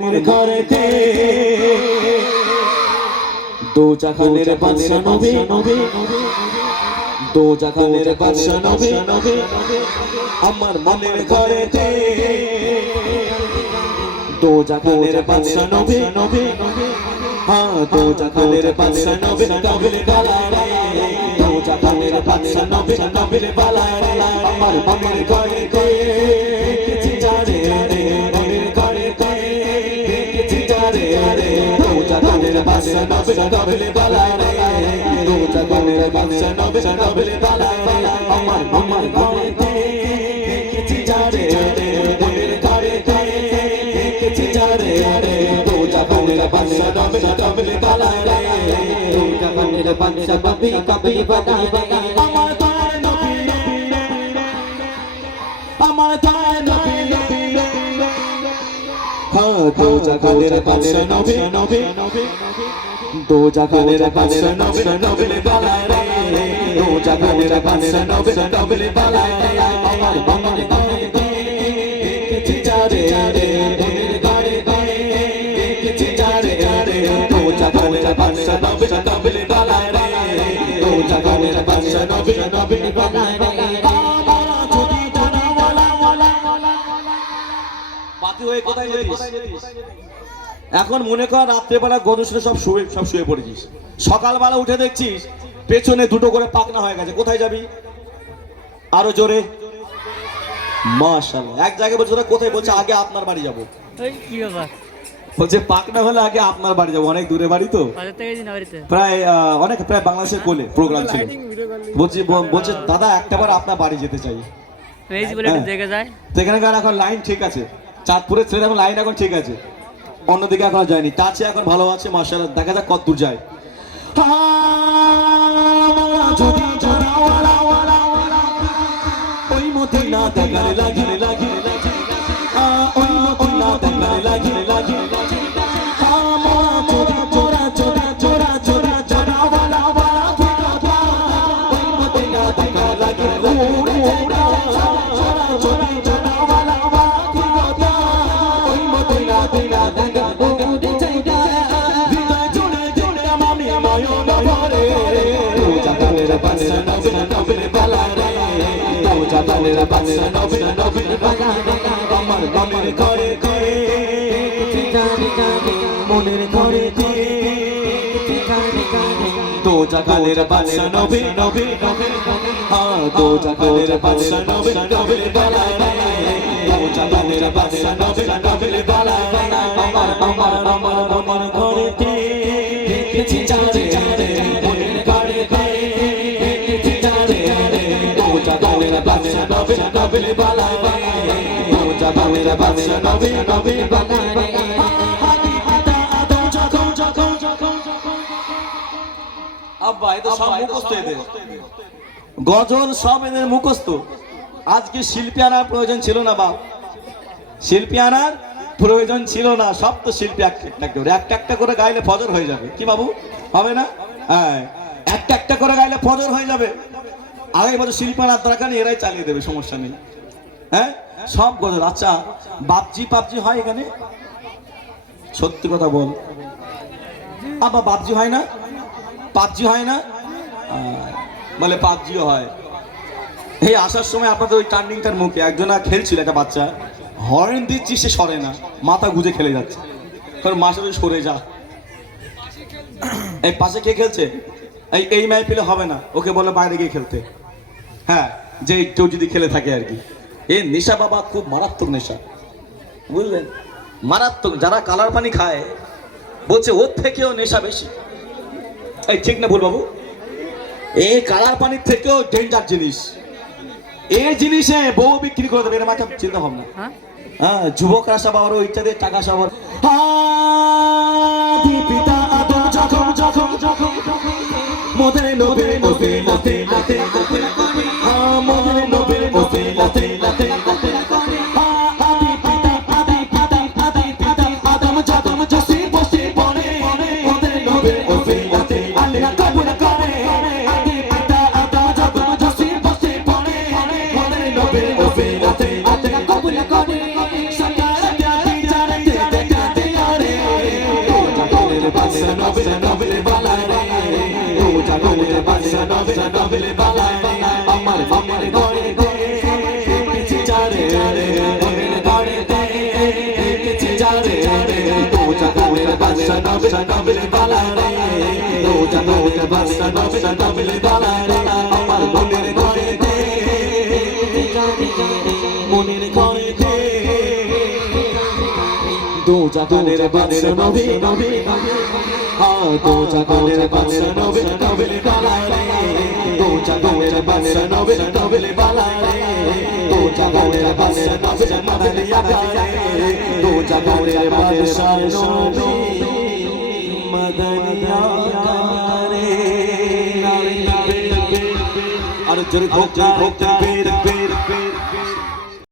মনের ঘরেতে দো জাহানের বাদশা নবী দো জাহানের বাদশা নবী আমার মনের ঘরেতে দো জাহানের বাদশা নবী হ্যাঁ দো জাহানের বাদশা নবী নবীর বালারে দো জাহানের বাদশা নবী নবীর বালারে আমার মনের ঘরেতে দেখেছি যারে মনের ঘরেতে দেখেছি যারে দো জাহানের বাদশা নবী নবীর বালারে দো জাহানের বাদশা নবী নবীর বালারে আমার মনের ঘরেতে দেখেছি যারে মনের ঘরেতে দেখেছি যারে দো জাহানের বাদশা নবী নবীর বালারে দো জাহানের বাদশা নবী নবীর বালারে আমার দয়ার নবী আমার দয়ার নবী হ্যাঁ দো জাহানের বাদশা নবী দো জাহানের বাদশা নবী নবীর বালারে দো জাহানের বাদশা নবী নবীর বালারে আমার মনের ঘরেতে দেখেছি যারে মনের ঘরেতে দেখেছি যারে দো জাহানের বাদশা নবী নবীর বালারে দো জাহানের বাদশা নবী নবীর বালারে আমার যদি জানাওয়ালা বাকি হয়ে কোথায় যেতিস এখন মনে কর রাত্রেবেলা গদুসরে সব শুয়ে পড়েছিস, সকালবেলা উঠে দেখছিস পেছনে দুটো করে পাকনা হয়ে গেছে, কোথায় যাবি? আরো জোরে মাশাআল্লাহ। এক জায়গায় বলছে ওরা কোথায়, বলছে আগে আপনার বাড়ি যাবো। কি ব্যাপার? বলছে পাকনা হলে আগে আপনার বাড়ি যাবো, অনেক দূরে বাড়ি তো, প্রায় প্রায় বাংলাদেশের কোলে প্রোগ্রাম ছিল। বলছে দাদা একটাবার আপনার বাড়ি যেতে চাই। সেখানে এখন লাইন ঠিক আছে, চাঁদপুরের ছেলে এখন লাইন এখন ঠিক আছে, অন্যদিকে এখন যায়নি, টাচে এখন ভালো আছে মাশাআল্লাহ। দেখা যাক কত দূর যায়। ওই মতি না দেখারে লাগিয়ে লাগিয়ে ওই মতি না দেখারে লাগিয়ে লাগিয়ে আমার মনের ঘরে মনের ঘরে দো জাহানের বাদশা নবী নবী হ্যাঁ দো জাহানের বাদশা নবী নবীর বালারে দো জাহানের বাদশা নবী নবীর বালারে আমার আমার আমার আমার ঘরেতে দেখেছি যারে মনের ঘরেতে দেখেছি যারে দো জাহানের বাদশা নবী নবীর বালারে দো জাহানের বাদশা নবী নবীর বালারে গজল সব এদের মুখস্থ। আজকে শিল্পী আনার প্রয়োজন ছিল না বাপ, শিল্পী আনার প্রয়োজন ছিল না, সব তো শিল্পী একটা একটা করে গাইলে ফজর হয়ে যাবে। কি বাবু হবে না? হ্যাঁ একটা একটা করে গাইলে ফজর হয়ে যাবে। আগে বছর শিল্পী আনার দরকার নেই, এরাই চালিয়ে দেবে, সমস্যা নেই। হ্যাঁ সব গজল। আচ্ছা বাপজি পাবজি হয় এখানে? সত্যি কথা বল, আবার বাপজি হয় না? পাবজি হয় না? বলে পাবজিও হয়। এই আসার সময় আপনাদের ওই টার্নিংটার মুখে একজনা খেলছিল, একটা বাচ্চা হর্ন দিচ্ছি, সে সরে না, মাথা গুজে খেলে যাচ্ছে। কারণ মাসে সরে যা। এই পাশে কে খেলছে? এই ম্যাচ পেলে হবে না, ওকে বলে বাইরে গিয়ে খেলতে। হ্যাঁ যে কেউ যদি খেলে থাকে আর কি। এই নেশা বাবা খুব মারাত্মক নেশা, বুঝলেন? মারাত্মক। যারা কালার পানি খায় বলছে ওর থেকেও নেশা বেশি। এই ঠিক না ভুল বাবু? এই কালার পানির থেকেও ডেঞ্জার জিনিস। এই জিনিসে বউ বিক্রি করে দেবে, এর মাথা চিন্তা ভাবনা। হ্যাঁ যুবকরা সব আবার ইচ্ছাদের টাকা সব পিতা আদম যখন যখন যখন মোদের নবে নবে লাতে লাতে মোদের নবে নবে লাতে লাতে নবীর বালায় রে দু জাহানের বাদশা নবীর বালায় রে আমার মনের ঘরে কিছু চারে মনের ঘরে কিছু চারে দু জাহানের বাদশা নবীর বালায় রে দু জাহানের বাদশা নবীর বালায় রে আমার মনের ঘরে মনের ঘরে দু জাহানের বাদশা নবী হ্যাঁ দু জাহানের বাদশা নবীর বালায় রে দু জাহানের বাদশা নবীর বালায় রে দু জাহানের বাদশা নবীর আগায় রে দু জাহানের বাদশা নবী মদনিয়া করে আর জোর ভোগ